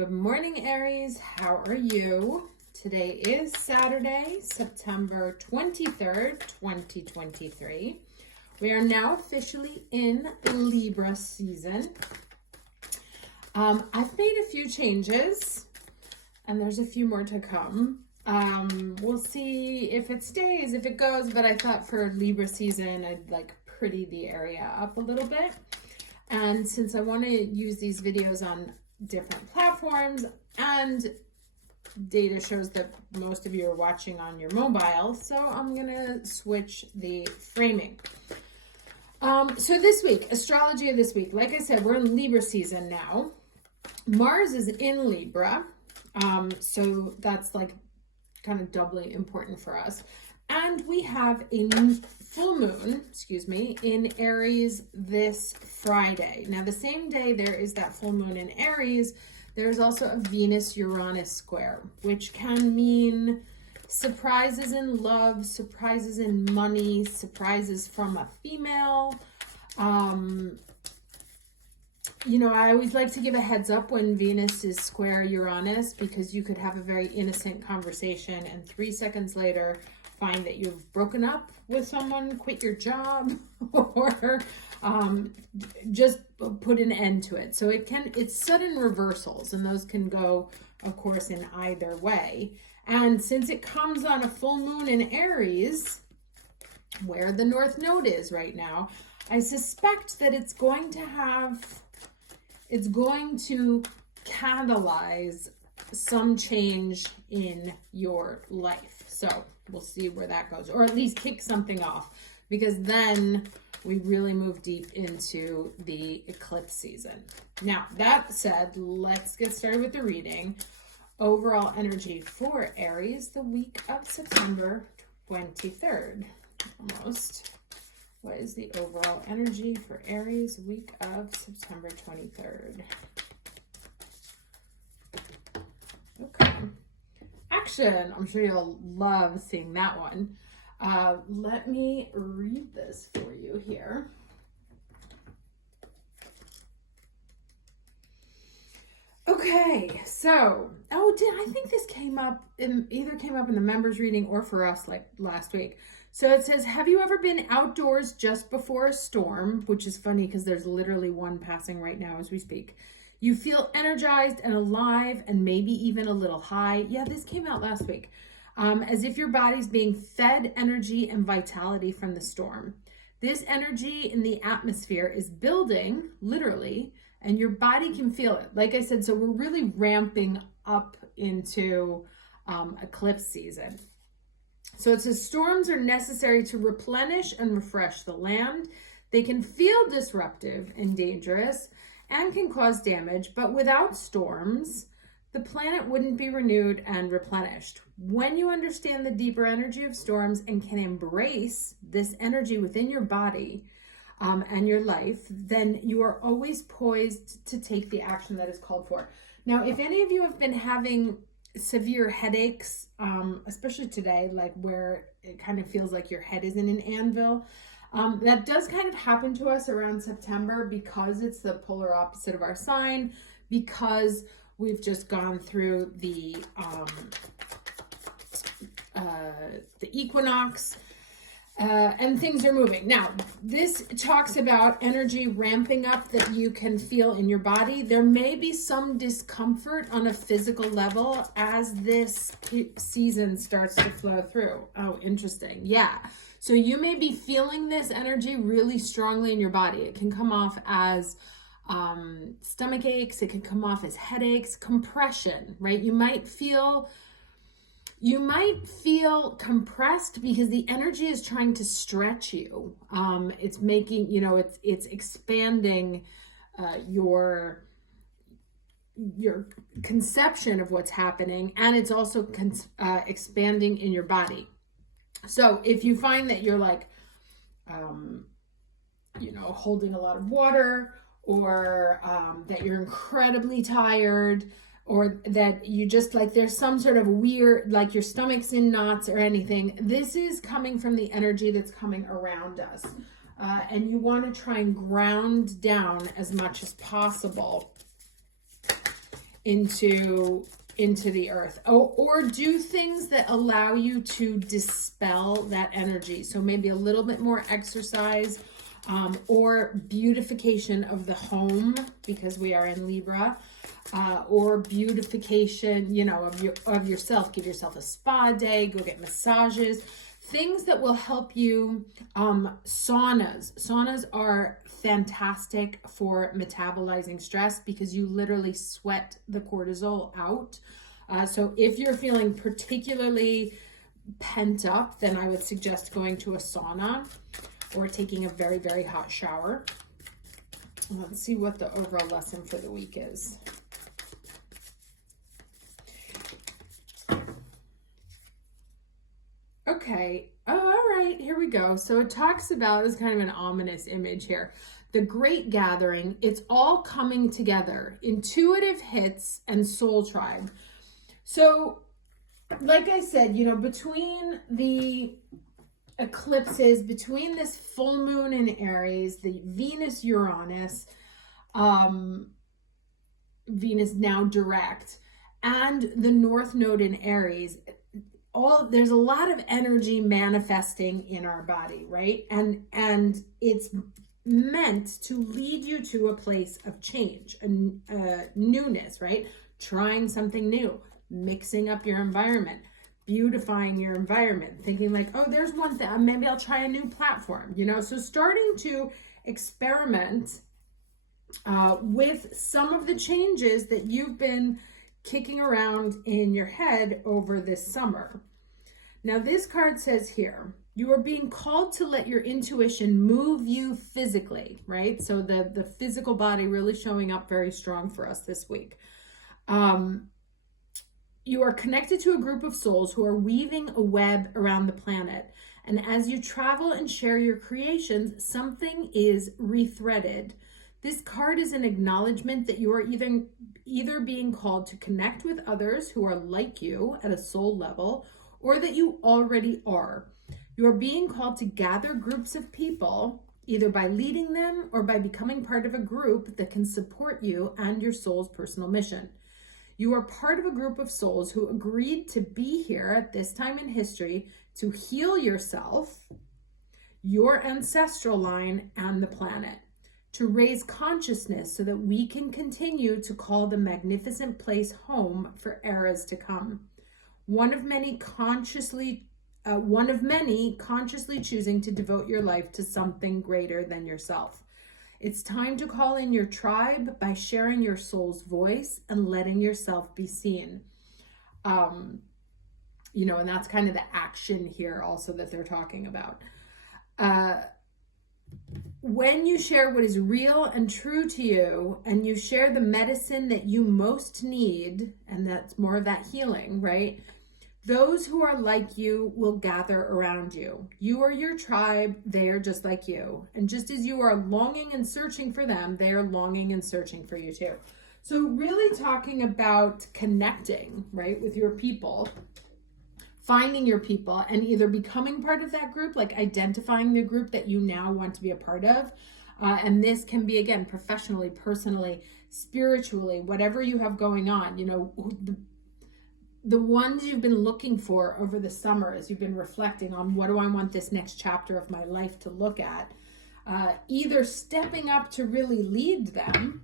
Good morning, Aries. How are you? Today is Saturday, September 23rd, 2023. We are now officially in Libra season. I've made a few changes, and there's a few more to come. We'll see if it stays, if it goes, but I thought for Libra season, I'd like pretty the area up a little bit. And since I want to use these videos on different platforms and data shows that most of you are watching on your mobile, so I'm gonna switch the framing. So this week, astrology of this week, like I said, we're in Libra season now. Mars is in Libra, so that's like kind of doubly important for us. And we have a full moon, in Aries this Friday. Now, the same day there is that full moon in Aries, there's also a Venus-Uranus square, which can mean surprises in love, surprises in money, surprises from a female. I always like to give a heads up when Venus is square Uranus, because you could have a very innocent conversation and 3 seconds later find that you've broken up with someone, quit your job, or just put an end to it. So it's sudden reversals, and those can go, of course, in either way. And since it comes on a full moon in Aries, where the North Node is right now, I suspect that it's going to catalyze some change in your life. So we'll see where that goes, or at least kick something off, because then we really move deep into the eclipse season. Now, that said, let's get started with the reading. Overall energy for Aries the week of September 23rd. Almost. What is the overall energy for Aries week of September 23rd? Okay. Action. I'm sure you'll love seeing that one. Let me read this for you here. Okay, so, I think this came up in the members reading or for us like last week. So it says, have you ever been outdoors just before a storm? Which is funny because there's literally one passing right now as we speak. You feel energized and alive and maybe even a little high. Yeah, this came out last week. As if your body's being fed energy and vitality from the storm. This energy in the atmosphere is building, literally, and your body can feel it. Like I said, so we're really ramping up into eclipse season. So it says storms are necessary to replenish and refresh the land. They can feel disruptive and dangerous and can cause damage, but without storms, the planet wouldn't be renewed and replenished. When you understand the deeper energy of storms and can embrace this energy within your body and your life, then you are always poised to take the action that is called for. Now, if any of you have been having severe headaches, especially today, like where it kind of feels like your head is in an anvil, that does kind of happen to us around September because it's the polar opposite of our sign, because we've just gone through the equinox, and things are moving. Now, this talks about energy ramping up that you can feel in your body. There may be some discomfort on a physical level as this season starts to flow through. Oh, interesting. Yeah. So you may be feeling this energy really strongly in your body. It can come off as stomach aches. It can come off as headaches, compression, right? You might feel compressed because the energy is trying to stretch you. It's making, it's expanding your conception of what's happening, and it's also expanding in your body. So if you find that you're like, holding a lot of water, or that you're incredibly tired, or that you just like there's some sort of weird, like your stomach's in knots or anything, this is coming from the energy that's coming around us. And you want to try and ground down as much as possible into the earth, or do things that allow you to dispel that energy. So maybe a little bit more exercise, or beautification of the home, because we are in Libra, or beautification, you know, of yourself. Give yourself a spa day, go get massages, things that will help you. Saunas are fantastic for metabolizing stress, because you literally sweat the cortisol out. So if you're feeling particularly pent up, then I would suggest going to a sauna or taking a very, very hot shower. Let's see what the overall lesson for the week is. Okay, all right, here we go. So it talks about, it's kind of an ominous image here, the great gathering. It's all coming together, intuitive hits and soul tribe. So like I said, you know, between the eclipses, between this full moon in Aries, the Venus Uranus, Venus now direct, and the North Node in Aries, there's a lot of energy manifesting in our body, right? And it's meant to lead you to a place of change, a newness, right? Trying something new, mixing up your environment, beautifying your environment, thinking like, oh, there's one thing, maybe I'll try a new platform, you know? So starting to experiment with some of the changes that you've been kicking around in your head over this summer. Now, this card says here, you are being called to let your intuition move you physically, right? So the physical body really showing up very strong for us this week. You are connected to a group of souls who are weaving a web around the planet. And as you travel and share your creations, something is rethreaded. This card is an acknowledgement that you are either being called to connect with others who are like you at a soul level, or that you already are. You are being called to gather groups of people, either by leading them or by becoming part of a group that can support you and your soul's personal mission. You are part of a group of souls who agreed to be here at this time in history to heal yourself, your ancestral line, and the planet, to raise consciousness so that we can continue to call the magnificent place home for eras to come. One of many consciously choosing to devote your life to something greater than yourself. It's time to call in your tribe by sharing your soul's voice and letting yourself be seen. You know, and that's kind of the action here also that they're talking about. When you share what is real and true to you, and you share the medicine that you most need, and that's more of that healing, right? Those who are like you will gather around you. You are your tribe. They are just like you. And just as you are longing and searching for them, they are longing and searching for you too. So really talking about connecting, right, with your people, finding your people, and either becoming part of that group, like identifying the group that you now want to be a part of. And this can be, again, professionally, personally, spiritually, whatever you have going on, you know, the ones you've been looking for over the summer as you've been reflecting on what do I want this next chapter of my life to look at, either stepping up to really lead them,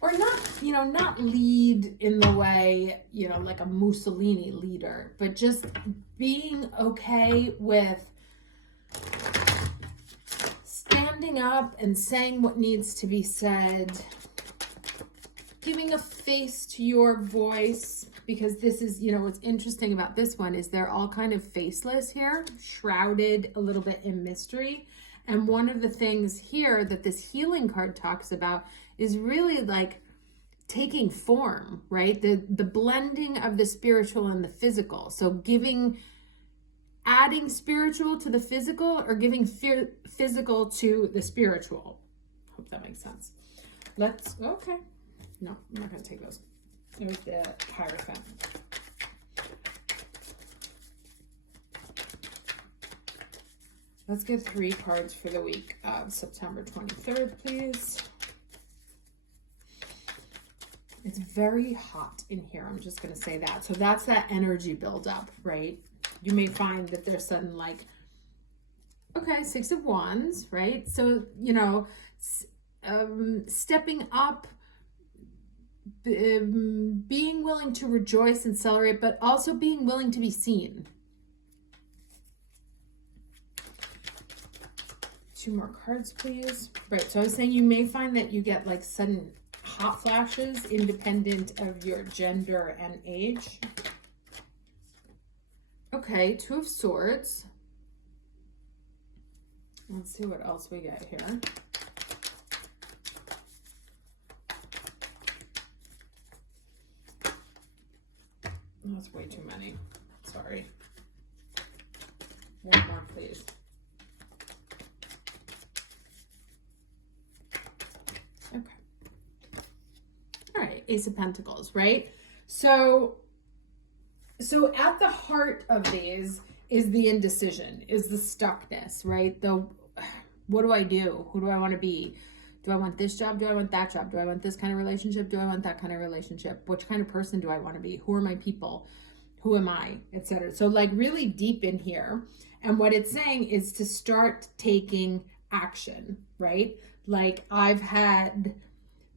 or not, you know, not lead in the way, you know, like a Mussolini leader, but just being okay with standing up and saying what needs to be said, giving a face to your voice, because this is, you know, what's interesting about this one is they're all kind of faceless here, shrouded a little bit in mystery. And one of the things here that this healing card talks about is really like taking form, right? The blending of the spiritual and the physical. So adding spiritual to the physical, or giving physical to the spiritual. Hope that makes sense. Okay. No, I'm not going to take those. It was the Hierophant. Let's get 3 cards for the week of September 23rd, please. It's very hot in here. I'm just going to say that. So that's that energy buildup, right? You may find that there's sudden like, okay, 6 of Wands, right? So, you know, stepping up, being willing to rejoice and celebrate, but also being willing to be seen. 2 more cards, please. Right, so I was saying you may find that you get like sudden hot flashes independent of your gender and age. Okay, 2 of Swords. Let's see what else we got here. Oh, that's way too many. Sorry. 1 more, please. Okay. All right, Ace of Pentacles, right? So at the heart of these is the indecision, is the stuckness, right? What do I do? Who do I want to be? Do I want this job? Do I want that job? Do I want this kind of relationship? Do I want that kind of relationship? Which kind of person do I want to be? Who are my people? Who am I? Etc. So like really deep in here. And what it's saying is to start taking action, right? Like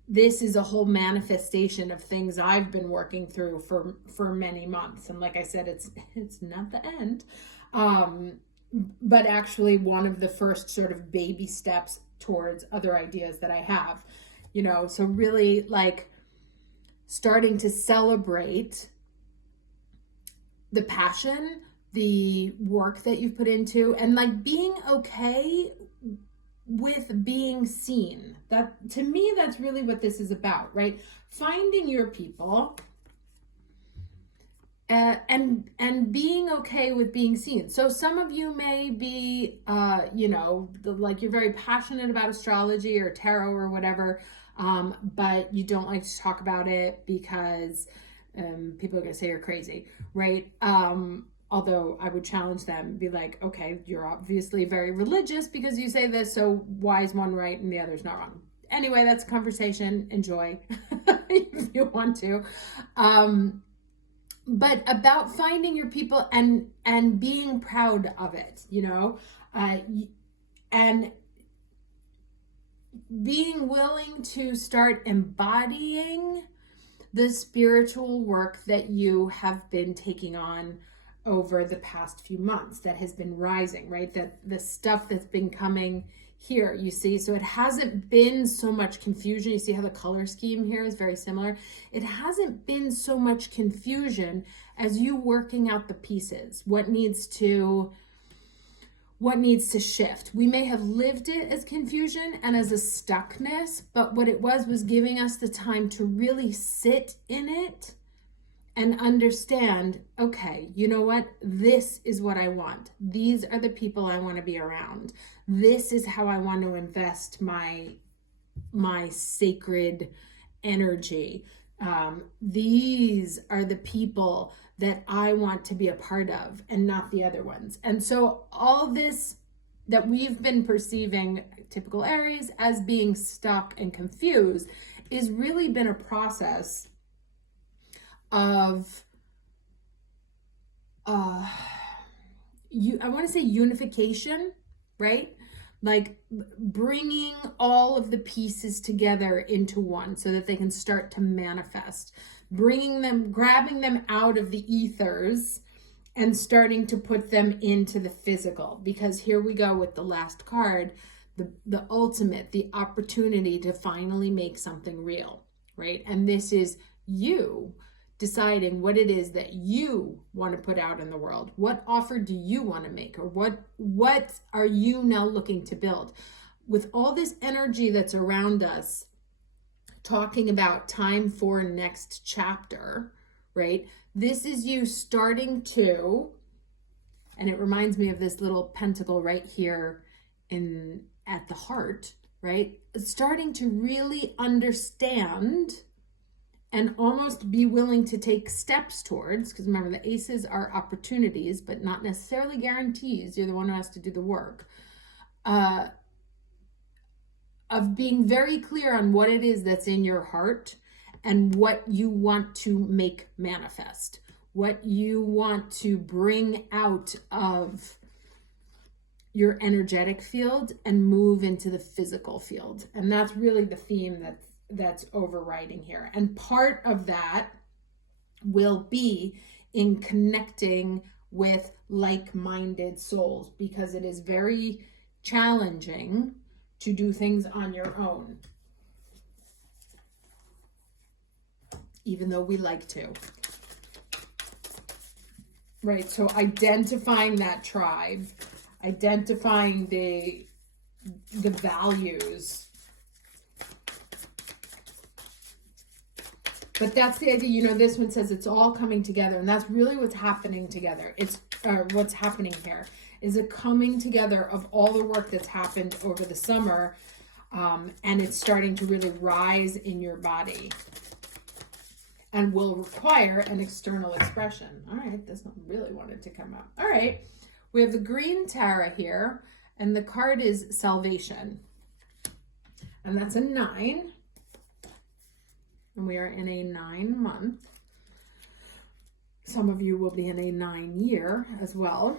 this is a whole manifestation of things I've been working through for many months. And like I said, it's not the end. But actually one of the first sort of baby steps towards other ideas that I have, you know, so really like starting to celebrate the passion, the work that you've put into, and like being okay with being seen. That, to me, that's really what this is about, right? Finding your people, and being okay with being seen. So some of you may be, you know, like you're very passionate about astrology or tarot or whatever, but you don't like to talk about it because people are going to say you're crazy, right? Although I would challenge them, be like, okay, you're obviously very religious because you say this, so why is one right and the other's not wrong? Anyway, that's a conversation. Enjoy if you want to. But about finding your people and being proud of it, you know, and being willing to start embodying the spiritual work that you have been taking on over the past few months that has been rising, right? That the stuff that's been coming here, you see, so it hasn't been so much confusion. You see how the color scheme here is very similar. It hasn't been so much confusion as you working out the pieces. What needs to shift. We may have lived it as confusion and as a stuckness, but what it was giving us the time to really sit in it and understand, okay, you know what? This is what I want. These are the people I want to be around. This is how I want to invest my sacred energy. These are the people that I want to be a part of and not the other ones. And so all this that we've been perceiving, typical Aries, as being stuck and confused is really been a process of I want to say unification, right? Like bringing all of the pieces together into one so that they can start to manifest, grabbing them out of the ethers and starting to put them into the physical. Because here we go with the last card, the ultimate, the opportunity to finally make something real, right? And this is you deciding what it is that you want to put out in the world. What offer do you want to make? Or what are you now looking to build? With all this energy that's around us, talking about time for next chapter, right? This is you starting to, and it reminds me of this little pentacle right here at the heart, right? Starting to really understand and almost be willing to take steps towards, because remember, the aces are opportunities, but not necessarily guarantees. You're the one who has to do the work. Of being very clear on what it is that's in your heart and what you want to make manifest, what you want to bring out of your energetic field and move into the physical field. And that's really the theme that's overriding here. And part of that will be in connecting with like-minded souls, because it is very challenging to do things on your own, even though we like to. Right, so identifying that tribe, identifying the values. But that's the idea, you know, this one says it's all coming together, and that's really what's happening together. It's what's happening here is a coming together of all the work that's happened over the summer, and it's starting to really rise in your body and will require an external expression. All right, this one really wanted to come up. All right, we have the green Tarot here, and the card is Salvation, and that's a 9. And we are in a 9 month. Some of you will be in a 9 year as well.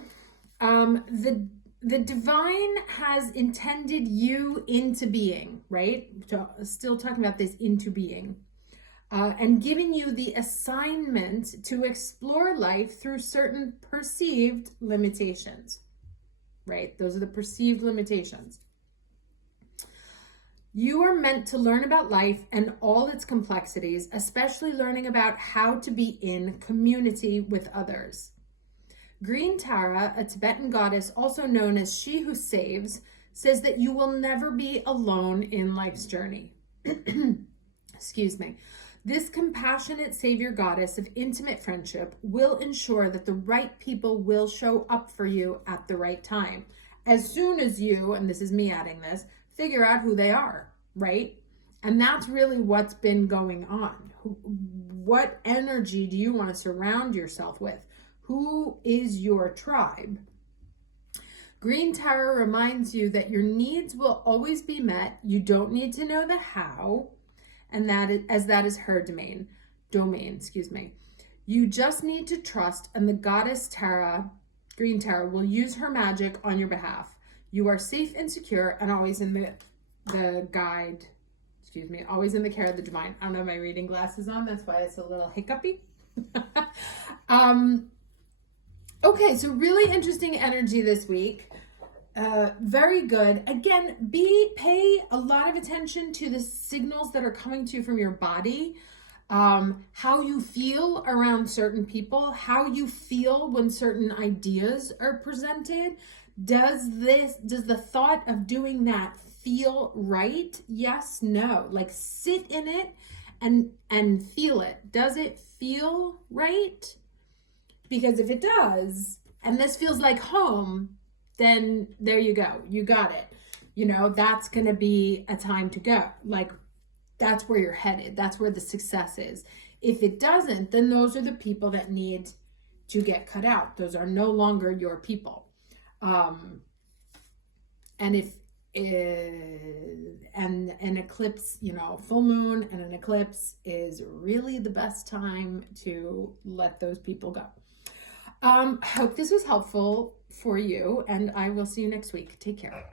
The divine has intended you into being, right? So still talking about this into being. And giving you the assignment to explore life through certain perceived limitations, right? Those are the perceived limitations. You are meant to learn about life and all its complexities, especially learning about how to be in community with others. Green Tara, a Tibetan goddess also known as She Who Saves, says that you will never be alone in life's journey. Excuse me. This compassionate savior goddess of intimate friendship will ensure that the right people will show up for you at the right time. As soon as you, and this is me adding this, figure out who they are, right? And that's really what's been going on. What energy do you want to surround yourself with? Who is your tribe? Green Tarot reminds you that your needs will always be met. You don't need to know the how, and that is her domain. You just need to trust, and the goddess Tara, Green Tarot, will use her magic on your behalf. You are safe and secure and always in always in the care of the divine. I don't have my reading glasses on, that's why it's a little hiccupy. Okay, so really interesting energy this week. Very good. Again, pay a lot of attention to the signals that are coming to you from your body. How you feel around certain people, how you feel when certain ideas are presented. Does the thought of doing that feel right? Yes, no. Like sit in it and feel it. Does it feel right? Because if it does, and this feels like home, then there you go. You got it. You know, that's going to be a time to go. Like that's where you're headed. That's where the success is. If it doesn't, then those are the people that need to get cut out. Those are no longer your people. And if and an eclipse, you know, full moon and an eclipse is really the best time to let those people go. Hope this was helpful for you, and I will see you next week. Take care.